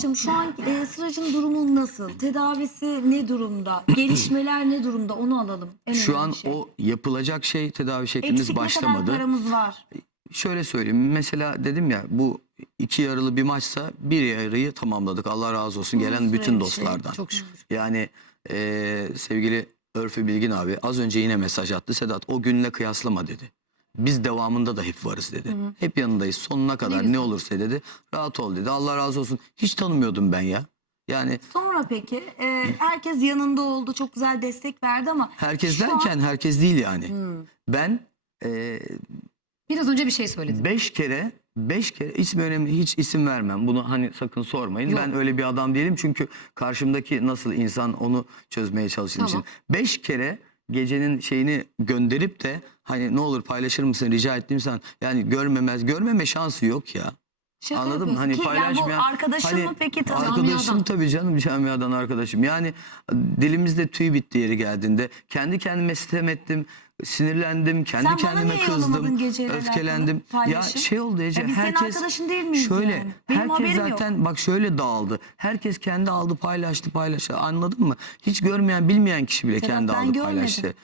Sedat'cığım şu an e, sıracın durumu nasıl? Tedavisi ne durumda? Gelişmeler ne durumda? Onu alalım. En Şu önemli an şey. o yapılacak şey tedavi şeklimiz Eksik ne başlamadı. kadar paramız var? Şöyle söyleyeyim. Mesela dedim ya bu iki yarılı bir maçsa bir yarıyı tamamladık. Allah razı olsun Uzun gelen bütün bir şey. dostlardan. Çok şükür. Yani eee, sevgili Örfü Bilgin abi az önce yine mesaj attı. Sedat o günle kıyaslama dedi. Biz devamında da hep varız dedi. Hep yanındayız sonuna kadar ne, güzel. olursa dedi. Rahat ol dedi. Allah razı olsun. Hiç tanımıyordum ben ya. Yani Sonra peki e, herkes yanında oldu. Çok güzel destek verdi ama herkes şu an- derken herkes değil yani. Hmm. Ben eee, Biraz önce bir şey söyledin. Beş kere, beş kere ismi önemli hiç isim vermem. Bunu hani sakın sormayın. Yok. Ben öyle bir adam değilim çünkü karşımdaki nasıl insan onu çözmeye çalıştığım Tamam. için. Beş kere gecenin şeyini gönderip de hani ne olur paylaşır mısın rica ettiğim zaman yani görmemez görmeme şansı yok ya. Şaka Anladın mı? Hani yani paylaşmayan bu arkadaşın hani mı peki? Tanı- Arkadaşım Camiadan. tabii canım camiadan arkadaşım. Yani dilimizde tüy bitti yeri geldiğinde kendi kendime sitem ettim, sinirlendim, kendi Sen bana kendime niye kızdım, geceyle öfkelendim. alakalı Ya paylaşım? şey oldu Ece, Ya biz senin herkes arkadaşın değil miyiz şöyle, yani? Benim herkes haberim yok. zaten bak şöyle dağıldı. Herkes kendi aldı paylaştı paylaştı. Anladın mı? Hiç görmeyen bilmeyen kişi bile Sedat, kendi ben aldı görmedim. paylaştı.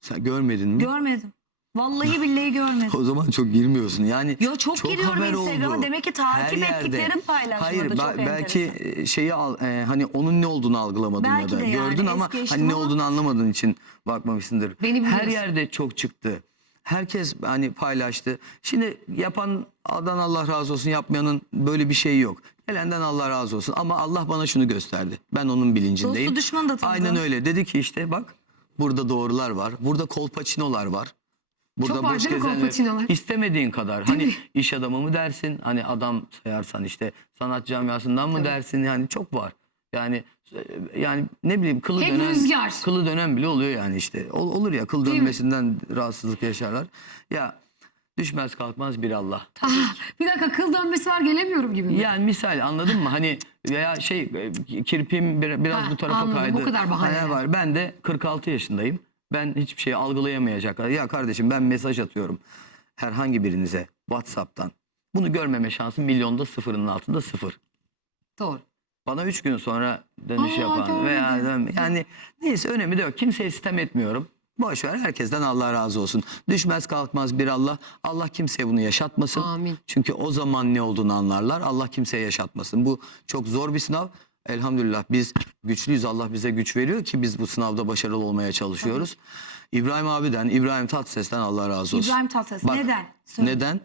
Sen görmedin mi? Görmedim. Vallahi billahi görmedim. o zaman çok girmiyorsun. Yani Yo çok, giriyorum haber Instagram'a. oldu. Demek ki takip Her ettiklerim paylaşmadı. Hayır çok belki enteresan. şeyi al, e, hani onun ne olduğunu algılamadın Belki ya da de yani, gördün ama hani ne olduğunu anlamadığın için bakmamışsındır. Beni Her yerde çok çıktı. Herkes hani paylaştı. Şimdi yapan Allah'dan Allah razı olsun yapmayanın böyle bir şey yok. Gelenden Allah razı olsun ama Allah bana şunu gösterdi. Ben onun bilincindeyim. Dostu düşmanı da tanıdı. Aynen öyle. Dedi ki işte bak burada doğrular var. Burada kolpaçinolar var. Burada Çok boş mi gezenler. İstemediğin kadar. Değil hani mi? iş adamı mı dersin? Hani adam sayarsan işte sanat camiasından mı Tabii. dersin? Yani çok var. Yani e, yani ne bileyim kılı Hep dönen rüzgar. kılı dönen bile oluyor yani işte. Ol- olur ya kıl Değil mi? dönmesinden rahatsızlık yaşarlar. Ya düşmez kalkmaz bir Allah. Ah, bir dakika kıl dönmesi var gelemiyorum gibi mi? Yani misal anladın mı? Hani veya şey e, kirpim bir- biraz Ha, bu tarafa anladım. kaydı. Bu kadar. Hani var. Ben de 46 yaşındayım. Ben hiçbir şeyi algılayamayacak. Ya kardeşim ben mesaj atıyorum herhangi birinize WhatsApp'tan. Bunu görmeme şansım milyonda sıfırın altında sıfır. Doğru. Bana üç gün sonra dönüş Aa, yapan veya görmedim. yani neyse önemi de yok. Kimseye sistem etmiyorum. Boş ver herkesten Allah razı olsun. Düşmez kalkmaz bir Allah. Allah kimseye bunu yaşatmasın. Amin. Çünkü o zaman ne olduğunu anlarlar. Allah kimseye yaşatmasın. Bu çok zor bir sınav. Elhamdülillah biz güçlüyüz. Allah bize güç veriyor ki biz bu sınavda başarılı olmaya çalışıyoruz. İbrahim abiden, İbrahim Tatlıses'ten Allah razı olsun. İbrahim Tatlıses. Bak, Neden? Söyle. Neden?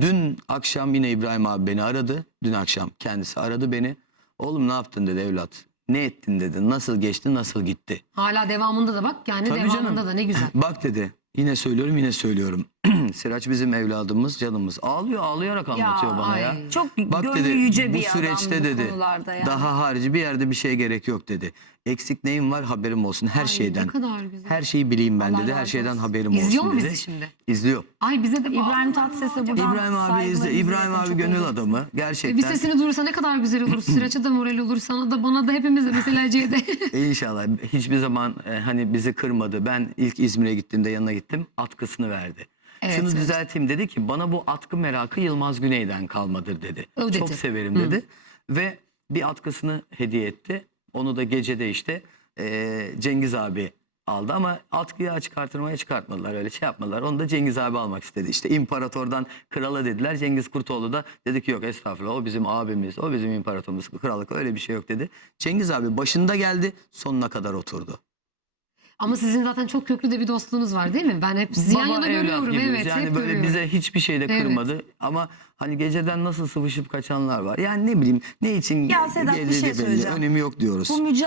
Dün akşam yine İbrahim abi beni aradı. Dün akşam kendisi aradı beni. Oğlum ne yaptın dedi evlat. Ne ettin dedi. Nasıl geçti, nasıl gitti. Hala devamında da bak yani Tabii devamında canım. da ne güzel. Bak dedi. Yine söylüyorum yine söylüyorum. Sıraç bizim evladımız, canımız. Ağlıyor ağlayarak anlatıyor bana ya. ay. Çok Bak gönlü dedi yüce bu bir süreçte adam bu dedi yani. daha harici bir yerde bir şeye gerek yok dedi. Eksik neyim var haberim olsun her Ay, şeyden. Ne kadar güzel. Her şeyi bileyim ben Allah dedi. Her şeyden olsun. haberim İzliyor olsun mu dedi. bizi şimdi? İzliyor. Ay bize de İbrahim Tatlıses'e buradan İbrahim abi izle. İbrahim abi gönül özür adamı. E, Bir Gerçekten. sesini duyursa ne kadar güzel olur. Sıraça da moral olur. Sana da bana da hepimize mesela C'de. İnşallah hiçbir zaman e, hani bizi kırmadı. Ben ilk İzmir'e gittiğimde yanına gittim. Atkısını verdi. Evet, Şunu evet. düzelteyim dedi ki bana bu atkı merakı Yılmaz Güney'den kalmadır dedi. Dedi. Çok severim dedi. Ve bir atkısını hediye etti. Onu da gecede işte e, Cengiz abi aldı ama atkıyı çıkartmaya çıkartmadılar öyle şey yapmadılar. Onu da Cengiz abi almak istedi. İşte imparatordan krala dediler. Cengiz Kurtoğlu da dedi ki yok estağfurullah o bizim abimiz, o bizim imparatorumuz, krallık öyle bir şey yok dedi. Cengiz abi başında geldi sonuna kadar oturdu. Ama sizin zaten çok köklü de bir dostluğunuz var değil mi? Ben hep sizi yan Baba yana evlat görüyorum. gibiyiz. Evet, yani hep böyle görüyorum. bize hiçbir şeyde Evet. kırmadı ama hani geceden nasıl sıvışıp kaçanlar var. Yani ne bileyim ne için Ya Sedat, bir geldiği şey de belli söyleyeceğim. önemi yok diyoruz. Bu mücadele